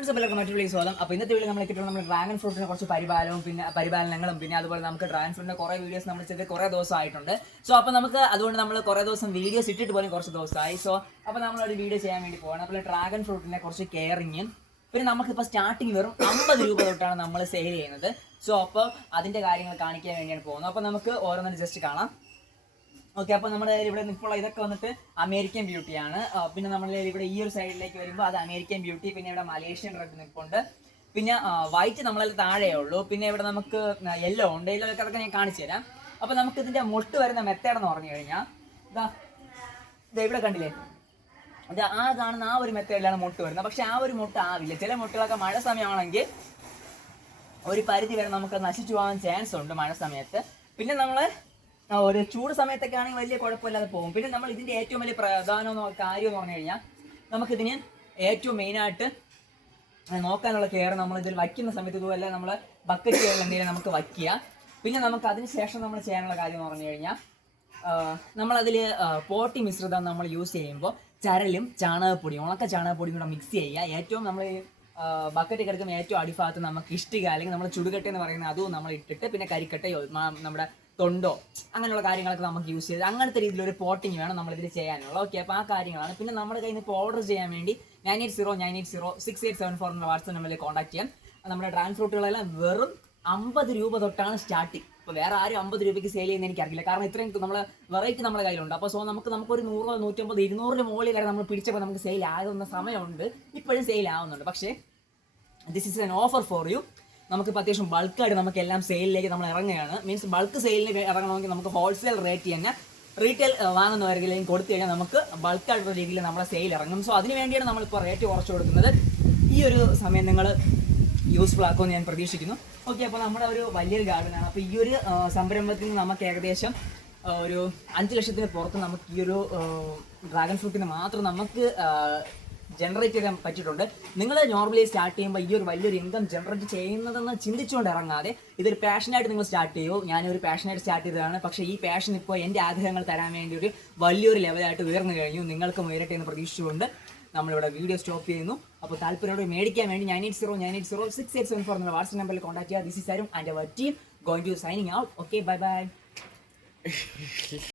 പ്രിൻസിപ്പലൊക്കെ മറ്റു വിളിച്ച് സ്വാഗതം. അപ്പോൾ ഇന്നത്തെ വീഡിയോ നമ്മൾ കിട്ടുന്നത് നമ്മൾ ഡ്രാഗൺ ഫ്രൂട്ടിനെ കുറച്ച് പരിപാലനങ്ങളും പിന്നെ അതുപോലെ നമുക്ക് ഡ്രാഗൺ ഫ്രൂട്ടിൻ്റെ കുറേ വീഡിയോസ് നമ്മൾ ചെയ്ത് കുറേ ദിവസമായിട്ടുണ്ട്. സോ അപ്പോൾ നമുക്ക് അതുകൊണ്ട് നമ്മൾ കുറേ ദിവസം വീഡിയോസ് ഇട്ടിട്ട് പോലും കുറച്ച് ദിവസമായി. സോ അപ്പോൾ നമ്മളൊരു വീഡിയോ ചെയ്യാൻ വേണ്ടി പോകണം. അപ്പോൾ ഡ്രാഗൺ ഫ്രൂട്ടിനെ കുറച്ച് കെയറിങ്ങും പിന്നെ നമുക്കിപ്പോൾ സ്റ്റാർട്ടിങ് വെറും 50 രൂപ തൊട്ടാണ് നമ്മൾ സെയിൽ ചെയ്യുന്നത്. സോ അപ്പോൾ അതിൻ്റെ കാര്യങ്ങൾ കാണിക്കാൻ വേണ്ടിയാണ് പോകുന്നത്. അപ്പോൾ നമുക്ക് ഓരോന്നും ജസ്റ്റ് കാണാം. ഓക്കെ, അപ്പോൾ നമ്മുടെ ഇവിടെ ഇപ്പോൾ ഇതൊക്കെ വന്നിട്ട് അമേരിക്കൻ ബ്യൂട്ടിയാണ്. പിന്നെ നമ്മൾ ഇവിടെ ഈ ഒരു സൈഡിലേക്ക് വരുമ്പോൾ അത് അമേരിക്കൻ ബ്യൂട്ടി. പിന്നെ ഇവിടെ മലേഷ്യൻ റെഡ് നിൽപ്പുണ്ട്. പിന്നെ വൈറ്റ് നമ്മളതിൽ താഴെ ഉള്ളൂ. പിന്നെ ഇവിടെ നമുക്ക് യെല്ലോ ഉണ്ട്. യെല്ലോ ഒക്കെ അതൊക്കെ ഞാൻ കാണിച്ചു തരാം. അപ്പോൾ നമുക്ക് ഇതിൻ്റെ മുട്ട് വരുന്ന മെത്തേഡ് എന്ന് പറഞ്ഞു കഴിഞ്ഞാൽ ഇതാ ഇവിടെ കണ്ടില്ലേ, ഇത് ആ കാണുന്ന ആ ഒരു മെത്തേഡിലാണ് മുട്ട് വരുന്നത്. പക്ഷെ ആ ഒരു മുട്ട ആവില്ല. ചില മുട്ടകളൊക്കെ മഴ സമയമാണെങ്കിൽ ഒരു പരിധി വരെ നമുക്ക് നശിച്ചു പോകാൻ ചാൻസ് ഉണ്ട് മഴ സമയത്ത്. പിന്നെ നമ്മൾ ഒരു ചൂട് സമയത്തൊക്കെ ആണെങ്കിൽ വലിയ കുഴപ്പമില്ലാതെ പോകും. പിന്നെ നമ്മൾ ഇതിൻ്റെ ഏറ്റവും വലിയ പ്രധാനമെന്നോ കാര്യമെന്ന് പറഞ്ഞു കഴിഞ്ഞാൽ നമുക്കിതിന് ഏറ്റവും മെയിനായിട്ട് നോക്കാനുള്ള കെയർ നമ്മൾ ഇതിൽ വയ്ക്കുന്ന സമയത്ത് ഇതുപോലെ നമ്മൾ ബക്കറ്റുകളിൽ എന്തെങ്കിലും നമുക്ക് വയ്ക്കുക. പിന്നെ നമുക്ക് അതിന് ശേഷം നമ്മൾ ചെയ്യാനുള്ള കാര്യം എന്ന് പറഞ്ഞു കഴിഞ്ഞാൽ നമ്മളതിൽ പോട്ടി മിശ്രിതം നമ്മൾ യൂസ് ചെയ്യുമ്പോൾ ചരലും ചാണകപ്പൊടിയും ഉണക്ക ചാണകപ്പൊടിയും കൂടെ മിക്സ് ചെയ്യുക. ഏറ്റവും നമ്മൾ ബക്കറ്റ് കിടക്കുന്ന ഏറ്റവും അടിഭാഗത്ത് നമുക്ക് ഇഷ്ടിക അല്ലെങ്കിൽ നമ്മൾ ചുടുകട്ട എന്ന് പറയുന്നത് അതും നമ്മൾ ഇട്ടിട്ട് പിന്നെ കരിക്കട്ടയോ നമ്മുടെ തൊണ്ടോ അങ്ങനെയുള്ള കാര്യങ്ങളൊക്കെ നമുക്ക് യൂസ് ചെയ്ത് അങ്ങനത്തെ രീതിയിലൊരു പോട്ടിങ് വേണം നമ്മളിതിൽ ചെയ്യാനുള്ള. ഓക്കെ, അപ്പോൾ ആ കാര്യങ്ങളാണ്. പിന്നെ നമ്മുടെ കയ്യിൽ നിന്ന് ഇപ്പോൾ ഓർഡർ ചെയ്യാൻ വേണ്ടി 9809806874 എന്ന വാട്സ്ആപ്പ് നമ്പറിൽ കോൺടാക്ട് ചെയ്യാം. നമ്മുടെ ഡ്രാഗൺ ഫ്രൂട്ടുകളെല്ലാം വെറും 50 രൂപ തൊട്ടാണ് സ്റ്റാർട്ടിങ്. അപ്പോൾ വേറെ ആരും 50 രൂപയ്ക്ക് സെയിൽ ചെയ്യുന്ന എനിക്കറിയില്ല. കാരണം ഇത്രയും നമ്മളെ വെറൈറ്റി നമ്മുടെ കയ്യിലുണ്ട്. അപ്പോൾ നമുക്കൊരു 100, 150, 200 മുകളിൽ വരെ നമ്മൾ പിടിച്ചപ്പോൾ നമുക്ക് സെയിൽ ആകുന്ന സമയമുണ്ട്. ഇപ്പോഴും സെയിൽ ആവുന്നുണ്ട്. പക്ഷേ this is N offer for you. നമുക്കിപ്പോൾ അത്യാവശ്യം ബൾക്കായിട്ട് നമുക്ക് എല്ലാം സെയിലിലേക്ക് നമ്മൾ ഇറങ്ങുകയാണ്. മീൻസ് ബൾക്ക് സെയിലിന് ഇറങ്ങണമെങ്കിൽ നമുക്ക് ഹോൾസെയിൽ റേറ്റ് തന്നെ റീറ്റെയിൽ വാങ്ങുന്നവരെങ്കിലും കൊടുത്തു കഴിഞ്ഞാൽ നമുക്ക് ബൾക്കായിട്ടുള്ള രീതിയിൽ നമ്മളെ സെയിൽ ഇറങ്ങും. സോ അതിന് വേണ്ടിയാണ് നമ്മളിപ്പോൾ റേറ്റ് കുറച്ച് കൊടുക്കുന്നത്. ഈ ഒരു സമയം നിങ്ങൾ യൂസ്ഫുൾ ആക്കുമെന്ന് ഞാൻ പ്രതീക്ഷിക്കുന്നു. ഓക്കെ, അപ്പോൾ നമ്മുടെ ഒരു വലിയൊരു ഗാർഡനാണ്. അപ്പോൾ ഈ ഒരു സംരംഭത്തിൽ നിന്ന് നമുക്ക് ഏകദേശം ഒരു 5 ലക്ഷത്തിന് പുറത്ത് നമുക്ക് ഈ ഒരു ഡ്രാഗൺ ഫ്രൂട്ടിന് മാത്രം നമുക്ക് ജനറേറ്റ് ചെയ്യാൻ പറ്റിയിട്ടുണ്ട്. നിങ്ങൾ നോർമലി സ്റ്റാർട്ട് ചെയ്യുമ്പോൾ ഈ ഒരു വലിയൊരു ഇൻകം ജനറേറ്റ് ചെയ്യുന്നതെന്ന് ചിന്തിച്ചുകൊണ്ട് ഇറങ്ങാതെ ഇതൊരു പാഷനായിട്ട് നിങ്ങൾ സ്റ്റാർട്ട് ചെയ്യൂ. ഞാനൊരു പാഷനായിട്ട് സ്റ്റാർട്ട് ചെയ്തതാണ്. പക്ഷേ ഈ പാഷൻ ഇപ്പോൾ എൻ്റെ ആഗ്രഹങ്ങൾ തരാൻ വേണ്ടി ഒരു വലിയൊരു ലെവലായിട്ട് ഉയർന്നു കഴിഞ്ഞു. നിങ്ങൾക്കും ഉയരട്ടെ എന്ന് പ്രതീക്ഷിച്ചുകൊണ്ട് നമ്മളിവിടെ വീഡിയോ സ്റ്റോപ്പ് ചെയ്യുന്നു. അപ്പോൾ താല്പര്യോടെ മേടിക്കാൻ വേണ്ടി 9809806874 എന്ന വാട്സ്ആപ്പ് നമ്പറിൽ കോൺടാക്ട് ചെയ്യുക. This is Arun and our team going to signing out. Okay, bye by.